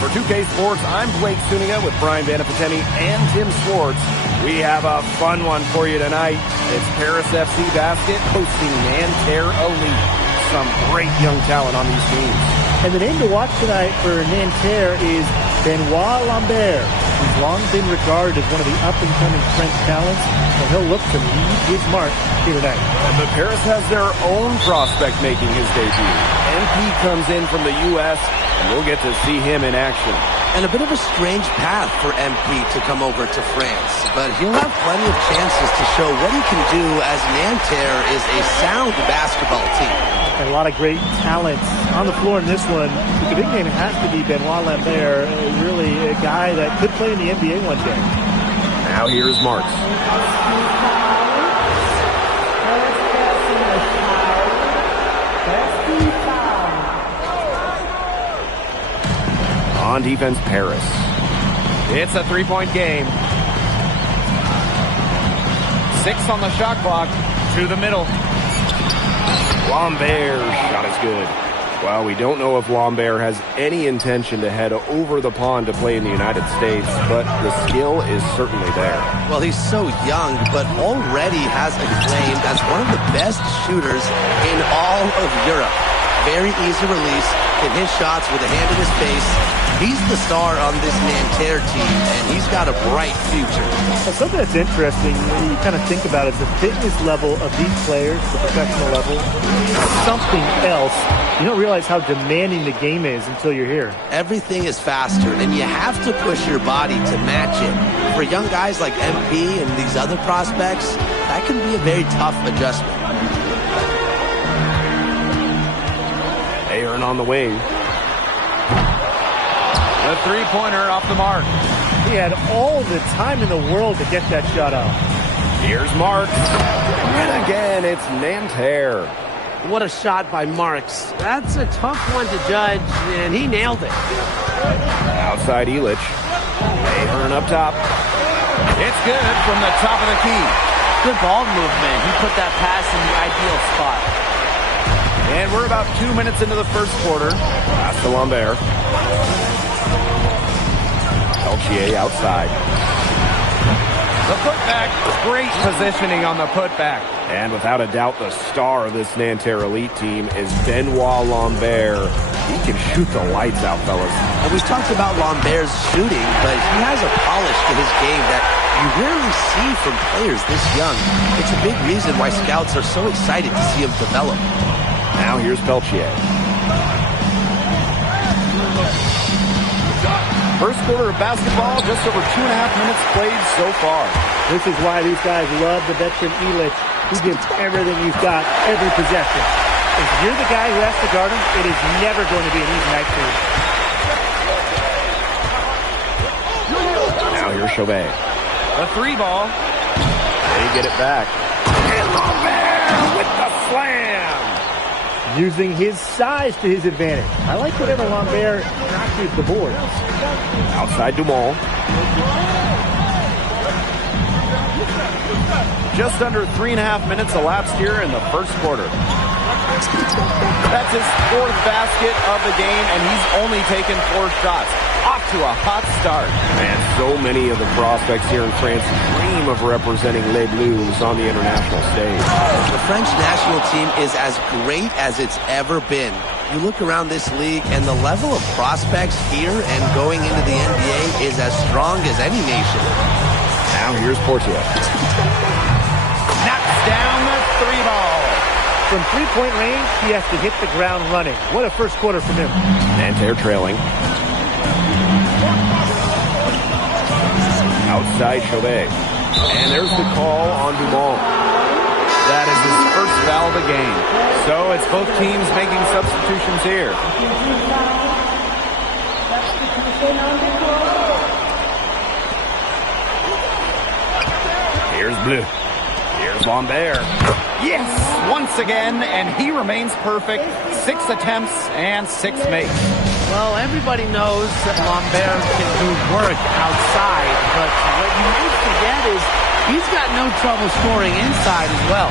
For 2K Sports, I'm Blake Zuniga with Brian Vanapatemi and Tim Swartz. We have a fun one for you tonight. It's Paris FC Basket hosting Nanterre Elite. Some great young talent on these teams. And the name to watch tonight for Nanterre is Benoit Lambert, who's long been regarded as one of the up-and-coming French talents, and he'll look to leave his mark here tonight. But Paris has their own prospect making his debut. MP comes in from the U.S., and we'll get to see him in action. And a bit of a strange path for MP to come over to France, but he'll have plenty of chances to show what he can do, as Nanterre is a sound basketball team. And a lot of great talent on the floor in this one. The big name has to be Benoit Lambert, really a guy that could play in the NBA one day. Now here's Marks. On defense, Paris. It's a three-point game. 6 on the shot clock. To the middle. Lambert's shot is good. Well, we don't know if Lambert has any intention to head over the pond to play in the United States, but the skill is certainly there. Well, he's so young, but already has acclaimed as one of the best shooters in all of Europe. Very easy release, can hit shots with a hand in his face. He's the star on this Nanterre team, and he's got a bright future. Well, something that's interesting, you kind of think about it, is the fitness level of these players, the professional level, something else. You don't realize how demanding the game is until you're here. Everything is faster, and you have to push your body to match it. For young guys like MP and these other prospects, that can be a very tough adjustment. Aaron on the wing. The three-pointer off the mark. He had all the time in the world to get that shot off. Here's Marks. And again, it's Nanterre. What a shot by Marks. That's a tough one to judge, and he nailed it. Outside Illich. Aaron up top. It's good from the top of the key. Good ball movement. He put that pass in the ideal spot. And we're about 2 minutes into the first quarter. Pass to Lambert. Peltier outside. The putback. Great positioning on the putback. And without a doubt, the star of this Nanterre Elite team is Benoit Lambert. He can shoot the lights out, fellas. And we've talked about Lambert's shooting, but he has a polish to his game that you rarely see from players this young. It's a big reason why scouts are so excited to see him develop. Now here's Peltier. First quarter of basketball, just over 2.5 minutes played so far. This is why these guys love the veteran Illich. He gives everything he's got, every possession. If you're the guy who has to guard him, it is never going to be an easy night for you. Now here's Chauvet. The three ball. They get it back. And Lambert with the slam. Using his size to his advantage. I like whatever Lambert crosses the board. Outside Dumont. Just under 3.5 minutes elapsed here in the first quarter. That's his 4th basket of the game, and he's only taken 4 shots. Off to a hot start. Man, so many of the prospects here in France dream of representing Les Bleus on the international stage. The French national team is as great as it's ever been. You look around this league, and the level of prospects here and going into the NBA is as strong as any nation. Now here's Portier. Knocks down the three ball. From three-point range, he has to hit the ground running. What a first quarter from him. Nanterre trailing. Outside Chauvet. And there's the call on Dumont. That is his first foul of the game. So it's both teams making substitutions here. Here's Bleu. Here's Lambert. Yes, once again, and he remains perfect. 6 attempts and 6 makes. Well, everybody knows that Lambert can do work outside, but what you might forget is he's got no trouble scoring inside as well.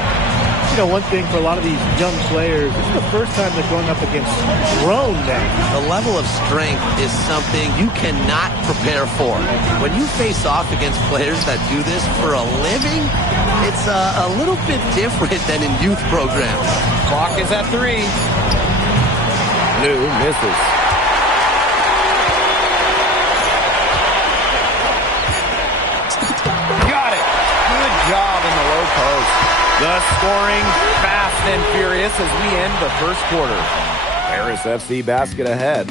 know, one thing for a lot of these young players, this is the first time they're going up against grown men. The level of strength is something you cannot prepare for. When you face off against players that do this for a living, it's a little bit different than in youth programs. Clock is at 3. Lou misses. Got it. Good job in the low post. The scoring fast and furious as we end the first quarter. Paris FC basket ahead.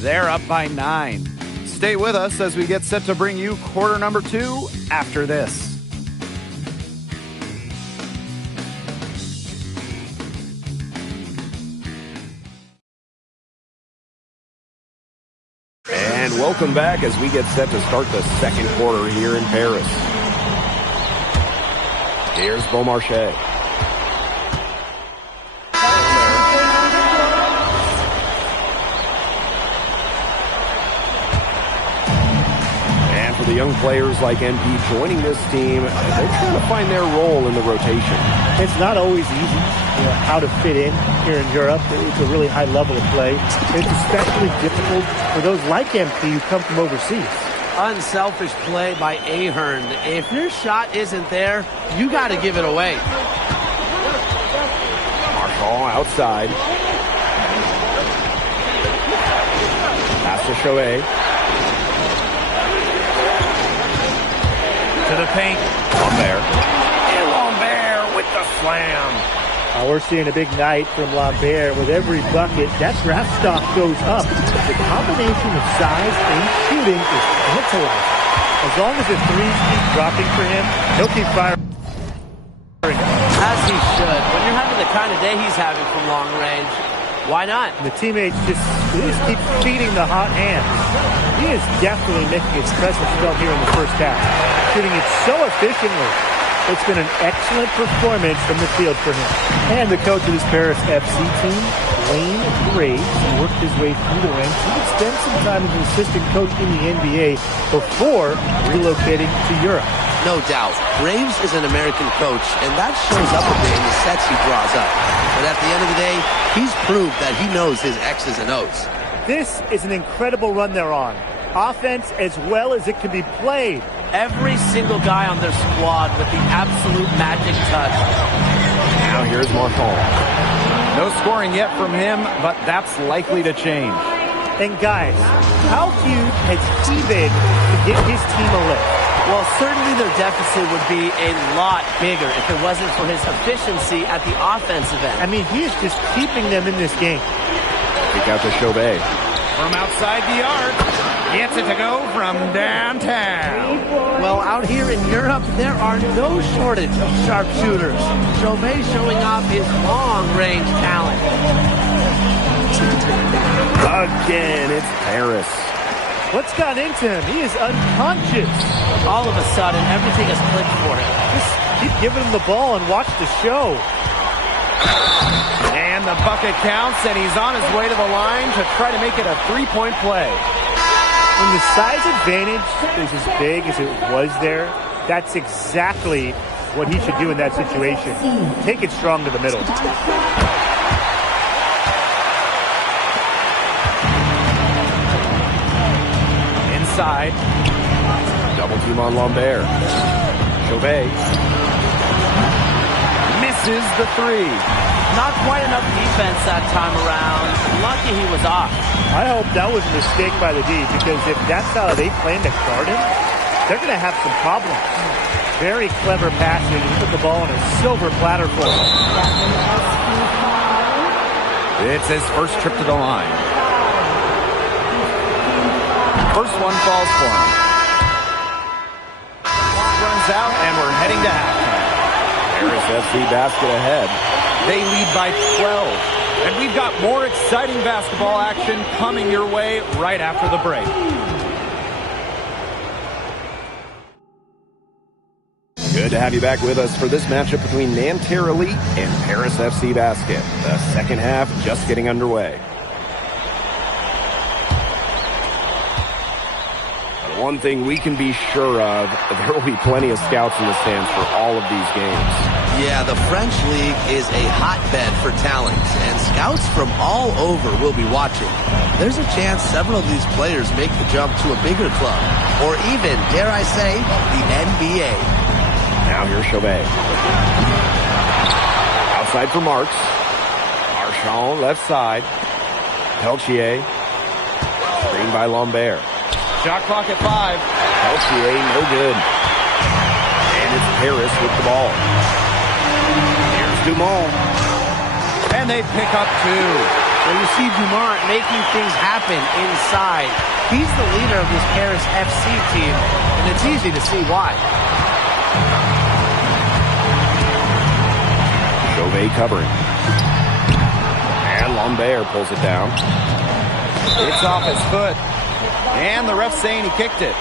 They're up by 9. Stay with us as we get set to bring you quarter number 2 after this. And welcome back as we get set to start the second quarter here in Paris. Here's Beaumarchais. And for the young players like NP joining this team, they're trying to find their role in the rotation. It's not always easy, how to fit in here in Europe. It's a really high level of play. It's especially difficult for those like MP who come from overseas. Unselfish play by Ahern. If your shot isn't there, you got to give it away. Marshall outside. Pass to Choet. To the paint. Lambert. And Lambert with the slam. We're seeing a big night from Lambert. With every bucket, that draft stock goes up. The combination of size and shooting is tantalizing. As long as the threes keep dropping for him, he'll keep firing. As he should. When you're having the kind of day he's having from long range, why not? The teammates just keep feeding the hot hands. He is definitely making his presence felt here in the first half, shooting it so efficiently. It's been an excellent performance from the field for him. And the coach of this Paris FC team, Wayne Graves, worked his way through the ranks. He would spend some time as an assistant coach in the NBA before relocating to Europe. No doubt. Graves is an American coach, and that shows up a bit in the sets he draws up. But at the end of the day, he's proved that he knows his X's and O's. This is an incredible run they're on. Offense as well as it can be played. Every single guy on their squad with the absolute magic touch. Now here's Marshall. No scoring yet from him, but that's likely to change. And guys, how huge has he been to get his team a lift? Well, certainly their deficit would be a lot bigger if it wasn't for his efficiency at the offensive end. I mean, he is just keeping them in this game. Kick out to Choet. From outside the arc, gets it to go from downtown. Well, out here in Europe, there are no shortage of sharpshooters. Chovet showing off his long-range talent. Again, it's Paris. What's got into him? He is unconscious. All of a sudden, everything has clicked for him. Just keep giving him the ball and watch the show. And the bucket counts, and he's on his way to the line to try to make it a three-point play. When the size advantage is as big as it was there, that's exactly what he should do in that situation. Take it strong to the middle. Inside. Double team on Lambert. Chovet. Misses the three. Not quite enough defense that time around. Lucky he was off. I hope that was a mistake by the D, because if that's how they plan to guard him, they're going to have some problems. Very clever passing. He put the ball on a silver platter for him. It's his first trip to the line. First one falls for him. Runs out, and we're heading to halftime. Paris FC basket ahead. They lead by 12. And we've got more exciting basketball action coming your way right after the break. Good to have you back with us for this matchup between Nanterre Elite and Paris FC Basket. The second half just getting underway. one thing we can be sure of, there will be plenty of scouts in the stands for all of these games. Yeah, the French League is a hotbed for talent, and scouts from all over will be watching. There's a chance several of these players make the jump to a bigger club, or even, dare I say, the NBA. Now here's Chauvet. Outside for Marks. Marchand left side. Peltier. Screen by Lambert. Shot clock at 5. Peltier, no good. And it's Harris with the ball. Here's Dumont. And they pick up 2. Well, you see Dumont making things happen inside. He's the leader of this Paris FC team, and it's easy to see why. Chauvet covering. And Lambert pulls it down. It's off his foot. And the ref saying he kicked it.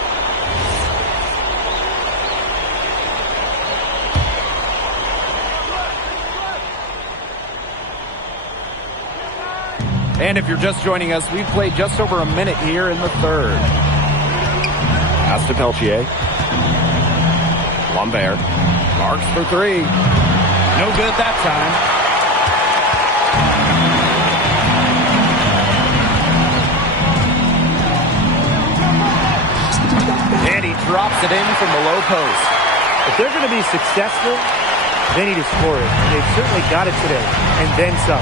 And if you're just joining us, we've played just over a minute here in the third. Pass to Peltier. Lambert. Marks for 3. No good that time. And he drops it in from the low post. If they're going to be successful, they need to score it. They've certainly got it today, and then some.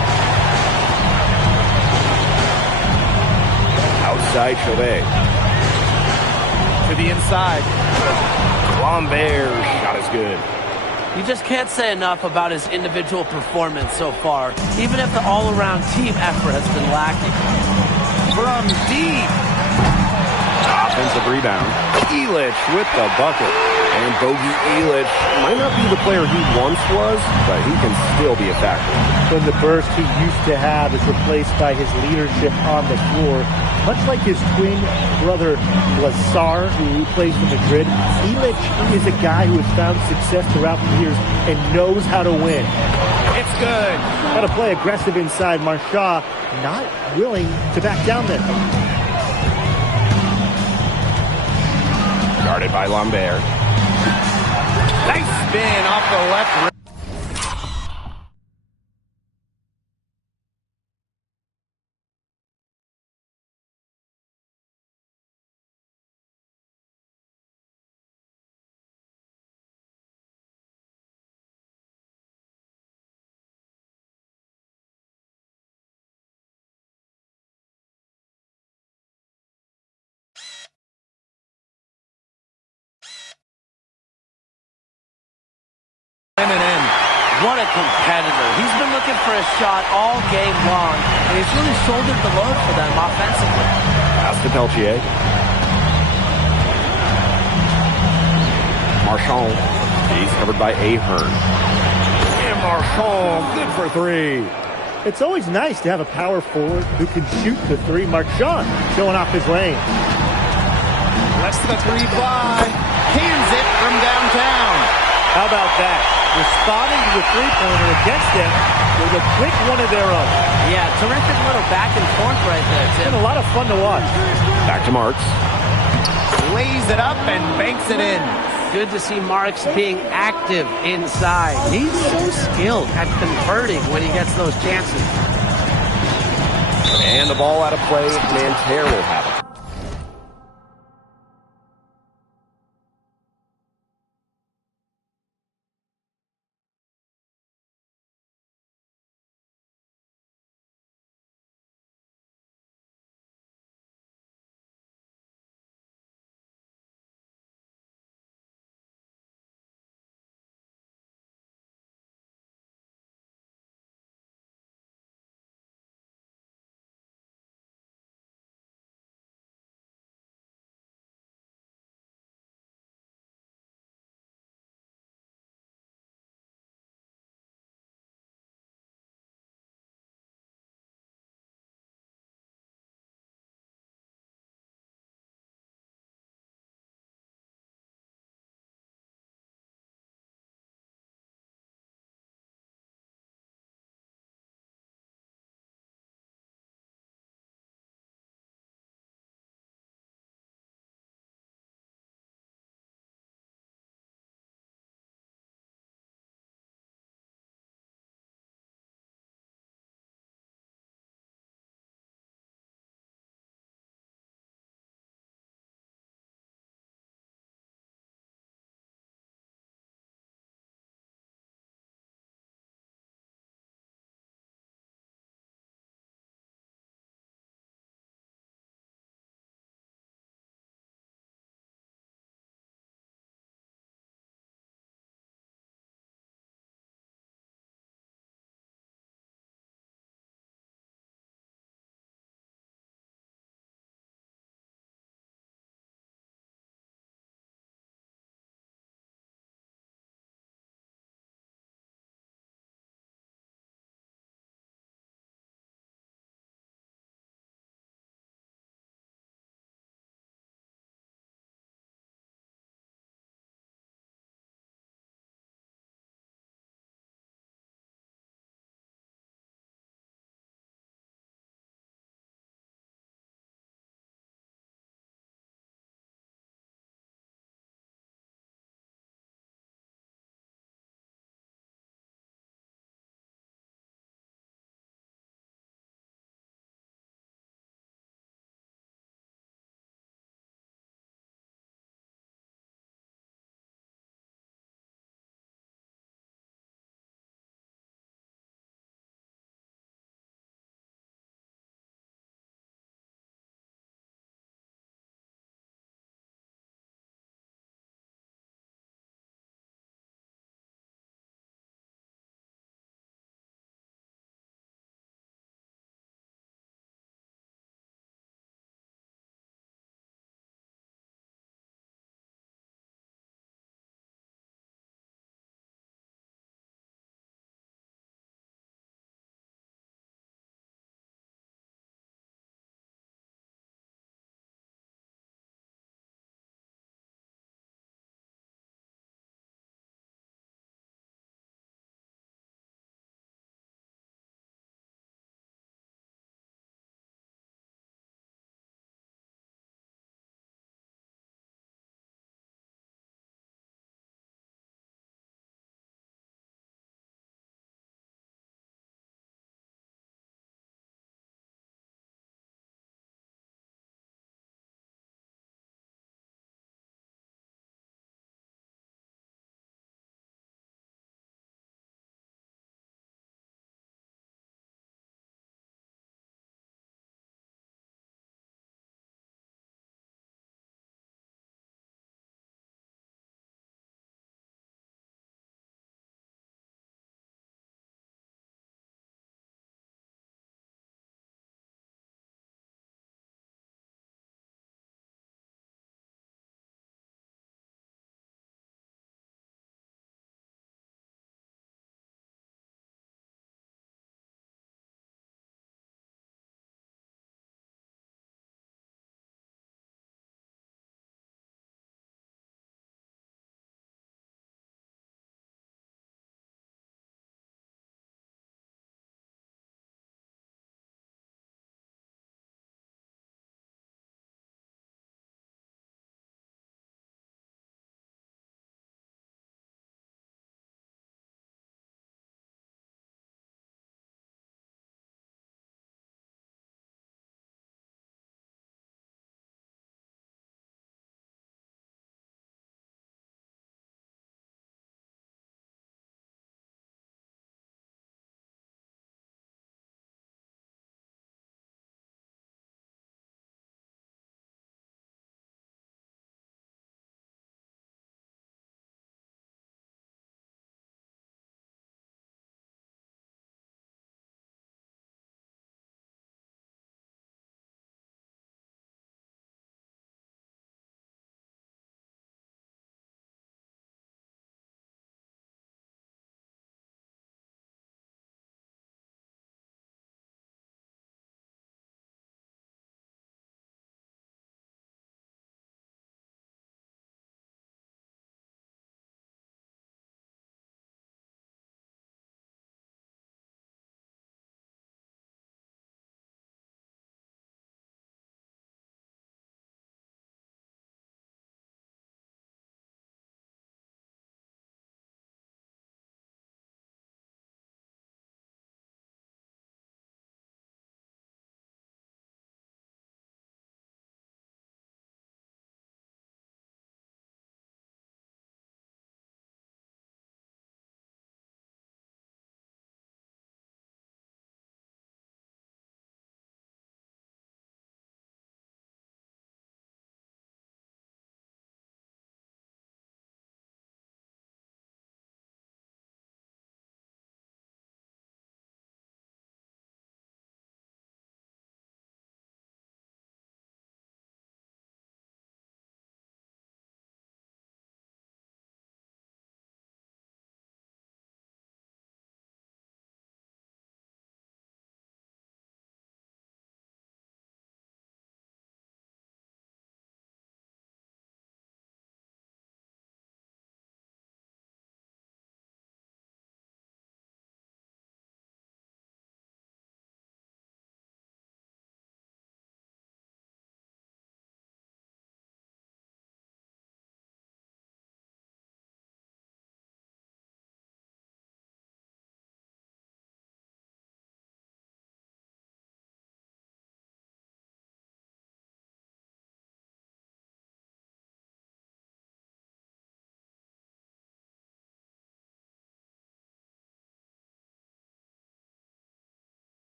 Outside Chauvet. To the inside. Lambert's shot is good. You just can't say enough about his individual performance so far, even if the all-around team effort has been lacking. From deep. Offensive rebound. Illich with the bucket. And Bogey Illich might not be the player he once was, but he can still be a factor. When the burst he used to have is replaced by his leadership on the floor, much like his twin brother Lazar, who plays for Madrid, Illich is a guy who has found success throughout the years and knows how to win. It's good. Got to play aggressive inside. Marchand not willing to back down there. Guarded by Lambert. Nice spin off the left rim. What a competitor. He's been looking for a shot all game long, and he's really shouldered the load for them offensively. Pass to Peltier. Marchand. He's covered by Ahern. And Marchand, good for 3. It's always nice to have a power forward who can shoot the 3. Marchand showing off his range. Lets the 3 fly. Cans it from downtown. How about that? Responding to the three-pointer against them with a quick one of their own. Yeah, terrific little back and forth right there, Tim. It's been a lot of fun to watch. Back to Marks. Lays it up and banks it in. Good to see Marks being active inside. He's so skilled at converting when he gets those chances. And the ball out of play. Nanterre will have it.